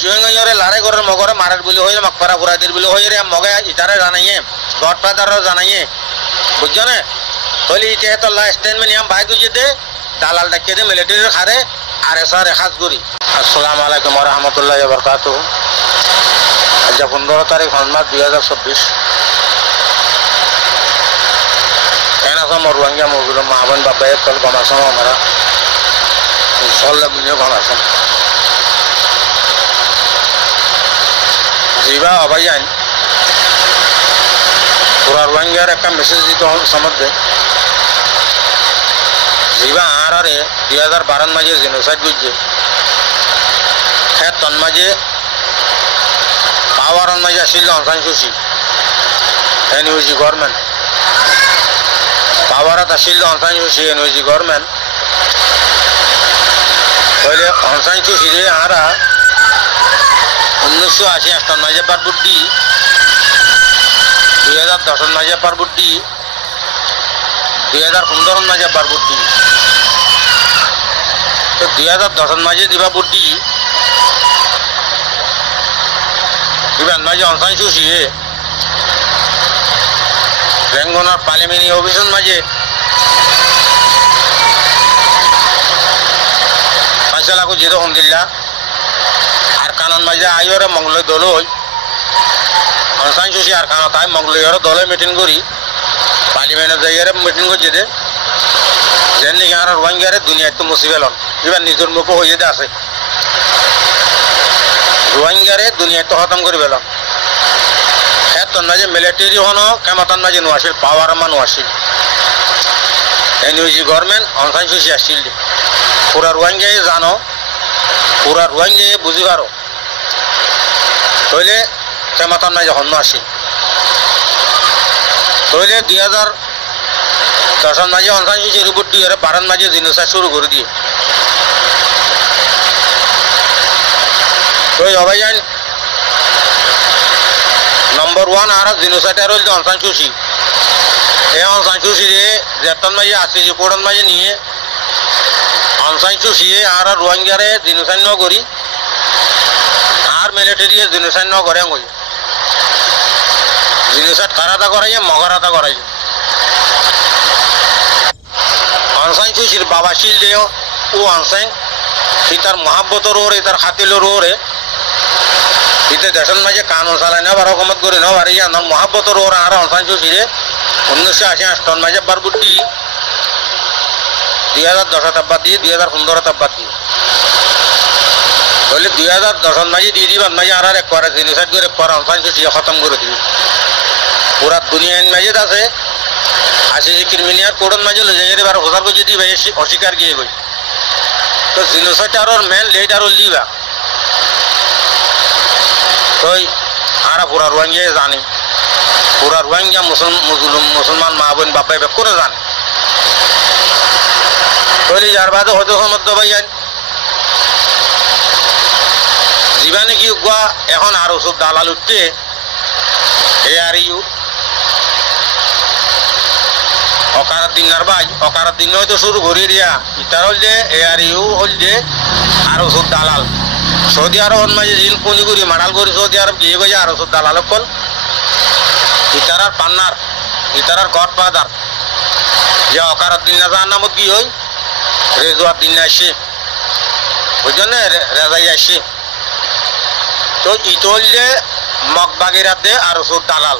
জুয়েঙ্গরে লারে ঘরের মগরে মারার বলে হয়ে মাকপারা ফুরাদির বলে হয়ে রে মগে ইতারে জানাইয়ে গডফাদারও জানাইয়ে বুঝছো না তাহলে এটা তো লাস্ট স্টেটমেন্ট ইয়াম ভাই দুজে দে দালাল ডাকিয়ে দে মিলিটারির খারে আর এসার খাস করি আসসালামু আলাইকুম ওয়া রাহমাতুল্লাহি ওয়া বারাকাতুহু আজ 15 তারিখ মাস 2024 এনা সমর রোহিঙ্গা মজুর মাহবুব বাবায়ে তল গমাসম আমরা সল্লা বুনিও গমাসম জিবা অবাইয়ান পুরা রোহিঙ্গার একটা মেসেজ দিতে সমধ্যে জিবা আরে 2012 মাঝে জেনোসাইড বুঝছে হ্যাঁ তন মাঝে পাওয়ার মাঝে আসিল অনসান সুশি এনইউজি গভর্নমেন্ট পাওয়ারত আসিল অনসান সুশি এনইউজি গভর্নমেন্ট হইলে অনসান সুশি রে আরা 1980 মাঝে পার বুদ্ধি 2010 মাঝে পার বুদ্ধি 2015 মাঝে পার বুদ্ধি তো 2010 মাঝে দিবা বুদ্ধি দিবা মাঝে অনসান সুশি রেঙ্গনার পার্লামেন্ট অভিযান মাঝে ফাইসালাকু জিরো হমদিল্লা আর কানন মাঝে আইরে মঙ্গলই দল হই অনসান সুশি আর কানত আই মঙ্গলইর দলে মিটিং করি পার্লামেন্টের জায়গায় মিটিং করছে দে যেন নাকি আর রোহিঙ্গারে দুনিয়ায় তো মুসিবেলন এবার নিজের মুখ হয়ে দে আছে রোহিঙ্গারে দুনিয়ায় তো খতম করে পেলাম হ্যাঁ তোর মাঝে মিলিটারি হনো কেমতন মাঝে নোয়াছিল পাওয়ার আমার নোয়াছিল এনইউজি গভর্নমেন্ট অনসান সুশি আসছিল পুরা রোহিঙ্গায় জানো পুরা রোহিঙ্গায় বুঝি পারো তইলে কেমতন মাঝে হন্য আসিল তইলে 2010 মাঝে অনসান সুশি রিপোর্ট দিয়ে 12 মাঝে জিনোসাইড শুরু করে দিয়ে তো অভিযান নম্বর 1 আর জিনোসাইড আর হইল অনসান সুশি এই অনসান সুশি রে যেতন মাঝে আসি রিপোর্ট মাঝে নিয়ে অনসান সুশি আর রোহিঙ্গারে জিনোসাইড ন করি আর মিলিটারি জিনোসাইড ন করে কই জিনোসাইড কারাতা করাইয়ে মগরাতা করাইয়ে অনসান সুশির বাবা শিল দেও ও অনসান তার মহাব্বতর ওরে তার খাতিলর ওরে ইতে দেশের মাঝে কানুন চালাই না বারো কমত করে না বাড়ি আমার মহাব্বতর ওরা আর অনসান সুশিরে 1988 মাঝে বার বুদ্ধি 2010 তাব্বাত দিয়ে 2015 তাব্বাত দিয়ে তাহলে 2010 মাঝে দিয়ে দিবার মাঝে আর একবার জিনিসাইড করে পরে অনসান সুশি খতম করে দিবে পুরা দুনিয়ার মাঝে আছে আসি ক্রিমিনাল কোর্টের মাঝে লয়ে যাই এবার হোসার করে যদি অস্বীকার গিয়ে গই তো জিনোসাইড আর মেন লিডার লিবা তো আরা পুরা রোহিঙ্গা জানি পুরা রোহিঙ্গা মুসলমান মা বোন বাপাই করে জানে তাহলে যার বাদে হয়তো সমর্থ ভাইয়ান জীবানে কি গুয়া এখন আরো সব দালাল উঠতে এ আর ইউ অকার দিনার ভাই অকার দিন হয়তো শুরু করে দিয়া ইতার হল যে এ আর ইউ হল যে আরো সব দালাল সৌদি আরব মাঝে জিন পুঁজি করি মাডাল করি সৌদি আরব গিয়ে গেছে আরো সব দালাল কল ইতারার পান্নার ইতারার গডফাদার যে অকার দিন না যার নামত কি হই রেজওয়ার দিন আসে বুঝছেন না রেজাই আসে তো ইতল যে মগবাগিরাতে আরো সব দালাল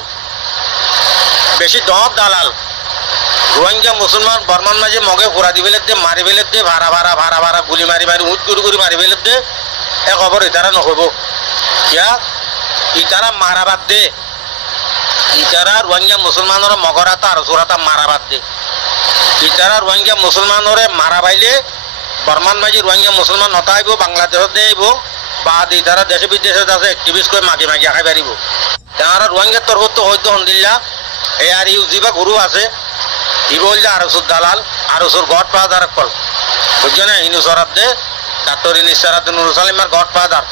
বেশি দর দালাল রোহিঙ্গা মুসলমান বর্মান মাঝে মগে ফুরা দিবেলে দে মারি বেলে দে ভাড়া ভাড়া ভাড়া ভাড়া গুলি মারি মারি উঠ করে মারি বেলে দে এ খবর ইতারা নহব কিয়া ইতারা মারাবাদ দে ইতারা রোহিঙ্গা মুসলমানরা মগরাতা আর সুরাতা মারাবাদ দে ইতারা রোহিঙ্গা মুসলমানরে মারা বাইলে বর্মান মাঝে রোহিঙ্গা মুসলমান নতা আইব বাংলাদেশত দে আইব বা ইতারা দেশে বিদেশে আছে এক্টিভিস্ট করে মাগি মাগি আখাই পারিব তারা রোহিঙ্গার তরফ তো হয়তো হন্দিল্লা এ আর ইউ জিবা গুরু আছে ই বললে আরো সুর দালাল আরো সুর গডফাদার কল বুঝছো না ইনু সরাব দে ডাক্তার ইনিসারাদ নুরুসালিমার গডফাদার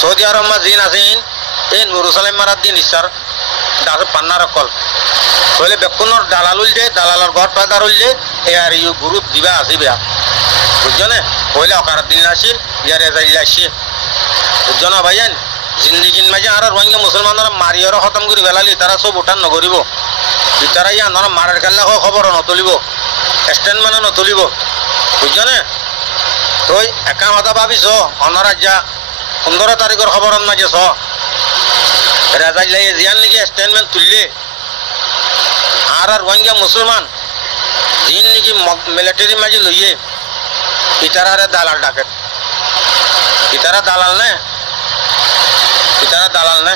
সৌদি আরব মা জিন আছেন এই নুরুসালিমার দিন ইসার ডাক্তার পান্নার কল তাহলে বেকুনর দালাল হল যে দালালর গডফাদার হল যে এ আর ইউ গ্রুপ দিবা আসিবা বুঝছো না হইলে অকার দিন আসিল ইয়ারে যাইলে আসি বুঝছো না ভাইজান জিন্দিগির মাঝে আর রোহিঙ্গা মুসলমানরা মারিয়ারও খতম করে বেলালি তারা সব উঠান নকরিব ইতারা ইয়া নর মারার কাল্লা খবর নতুলিব স্টেটমেন্ট নতুলিব বুঝছো না তো একা কথা ভাবিছ অনরাজ্যা 15 তারিখের খবর মাঝে ছ রাজাইলাই জিয়ান নাকি স্টেটমেন্ট তুললে আর রোহিঙ্গা মুসলমান জিন নাকি মিলিটারি মাঝে লইয়ে ইতারারে দালাল ডাকে ইতারা দালাল না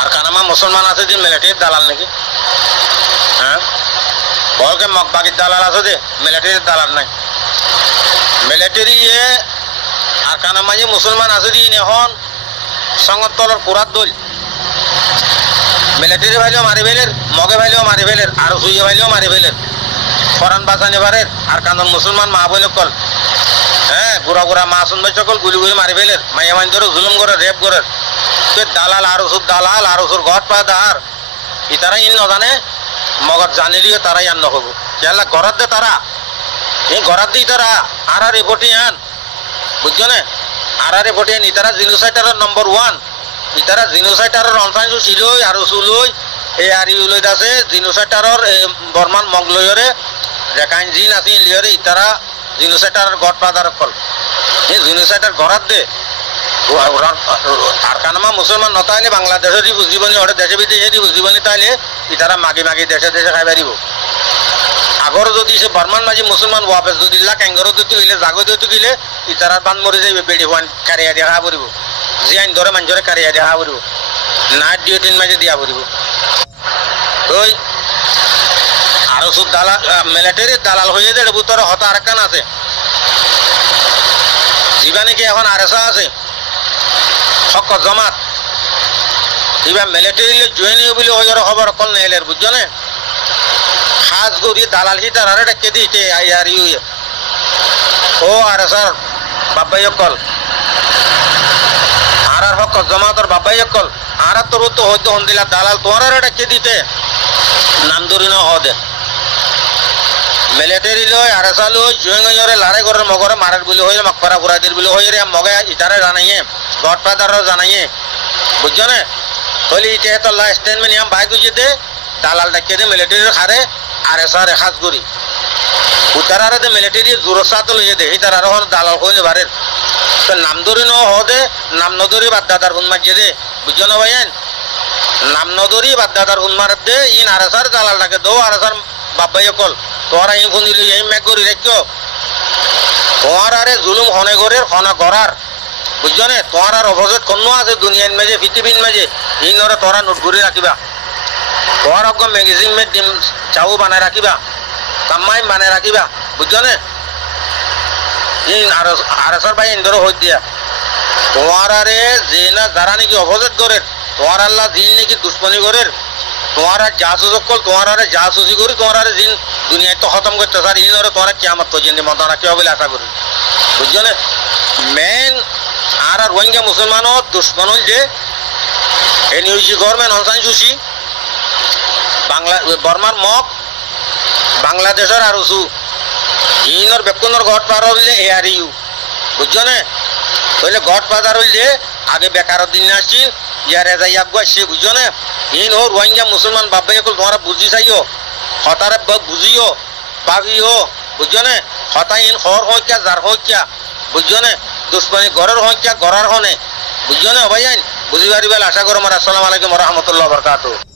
আর কানামা মুসলমান আছে যে মিলিটারির দালাল নাকি হ্যাঁ বলকে মকবাগির দালাল আছে যে মিলিটারির দালাল নাই মিলিটারি আর কানামা যে মুসলমান আছে যে এখন সংগত দলের পুরাত দল মিলিটারি ভাইলেও মারি ফেলের মগে ভাইলেও মারি ফেলের আর সুইয়ে ভাইলেও মারি ফেলের ফরান বাঁচানি পারে আর কান্দন মুসলমান মা বলে কল হ্যাঁ গুড়া গুড়া মা শুনবে সকল গুলি গুলি মারি ফেলের মাইয়া মাইন ধরে জুলুম করে রেপ করে দালাল আর ওসুর ঘর পা দার ইতারা ইন নজানে মগর জানিলিও তারাই আন নহব কেলা ঘরত দে তারা এই ঘরত দি তারা আর রিপোর্টি আন বুঝছো না আর রিপোর্টি আন ইতারা জিনোসাইটারের নম্বর 1 ইতারা জিনোসাইটারের অনসাইন ছিল আর সুলই এই আর ইউলইদ আছে জিনোসাইটারের বর্মান মগলয়রে রেকাইন জিন আছে লিয়রে ইতারা জিনোসাইটারের গড ফাদার কল এই জিনোসাইটার ঘরত দে আর কানামা মুসলমান নতাইলে বাংলাদেশের বুঝিবনি ওটা দেশে বিদেশে বুঝিবনি তাইলে ইতারা মাগি মাগি দেশে দেশে খাই পারিব আগর যদি সে বর্মান মাঝি মুসলমান ওয়াপেস যদি ক্যাঙ্গর যদি গেলে জাগো যদি গেলে ইতারার বান মরে যাইবে বেড়ি হওয়ান কারিয়া দেখা পড়িব যে আইন ধরে মানুষরে কারিয়া দেখা পড়িব নাইট ডিউটিন মাঝে দিয়া পড়িব ওই আরো সব দালাল মিলিটারির দালাল হয়ে যায় বুতরে হতা আরেকখান আছে জীবানে কি এখন আরএসা আছে হক জমাত এবার মিলিটারি জয়েন বলে ওই খবর কল নেলের বুঝছো না খাস করি দালাল হিতার আরে ডাকে দিতে আর ইউ ও আর স্যার বাবাই কল আর হক জমাতর বাবাই কল আর তোর তো হয়তো হন্দিলা দালাল তোমার আরে ডাকে দিতে নাম ধরি ন হদে মিলিটারি লয় আর এসা লয় জয়েন লারে ঘরের মগরে মারার বলে হয়ে মকপারা ফুরাইদের বলে হয়ে রে মগে ইটারে জানাইয়ে গড ফাদারও জানাইয়ে বুঝছো না তাহলে ইটা তো লাস্ট স্টেটমেন্ট ইয়াম ভাই গুজে দে দালাল ডাকে দে মিলিটারির খারে আর এসা রে খাস করি উতারারে দে মিলিটারি জোরসা তো লইয়ে দে ইতার আর দালাল হইলে বারের তো নাম ধরি ন হদে নাম নদরি বাদ দাদার হুন মাঝে দে বুঝছো না ভাইয়ান নাম নদরি বাদ দাদার হুন মার দে ইন আর এসার দালাল ডাকে দো আর এসার বাবাই কল তোরা ইন ফোন দিলি এই ম্যাক করি রাখছো তোমার আরে জুলুম হনে ঘরের হনা করার বুঝছো না তোমার আর অবজেক্ট কোন আছে দুনিয়ার মাঝে পৃথিবীর মাঝে এই নরে তোরা নোট করে রাখিবা তোমার অজ্ঞ ম্যাগাজিন মে ডিম চাউ বানায় রাখিবা কামাই বানায় রাখিবা বুঝছো না এই আর এসার ভাই ইন্দর হই দিয়া তোমার আরে যে না যারা নাকি অবজেক্ট করে তোমার আল্লাহ দিন নাকি দুশ্মনী করে তোমার আর জাসুস কল তোমার আরে জাসুসি করি তোমার আরে দিন দুনিয়ায় তো খতম করতে স্যার এই ধরে তোমার কিয়ামত পর্যন্ত মত রাখিও বলে আশা করি বুঝছো না মেন আর রোহিঙ্গা মুসলমানও দুশ্মন হল যে এনইউজি গভর্নমেন্ট হনসান সুশি বাংলা বর্মার মক বাংলাদেশের আর উসু ইনর বেকুনর গড পার হইলে এ আর ইউ বুঝছো না তাহলে গড ফাদার হইল যে আগে বেকার দিন আসছিল ইয়ারে যাই আগ আসছে বুঝছো না ইন ও রোহিঙ্গা মুসলমান বাবাই কল তোমরা বুঝি চাইও হতারে বুঝিও ভাবিও বুঝছো না হতা ইন হর হয় কিয়া যার হয় কিয়া বুঝছো না দুশ্মনী ঘরের হয় কিয়া গড়ার হনে বুঝছো না ভাইয়ান বুঝি পারিবেল আশা করো আমার আসসালামু আলাইকুম ওয়া রাহমাতুল্লাহি ওয়া বারাকাতুহু।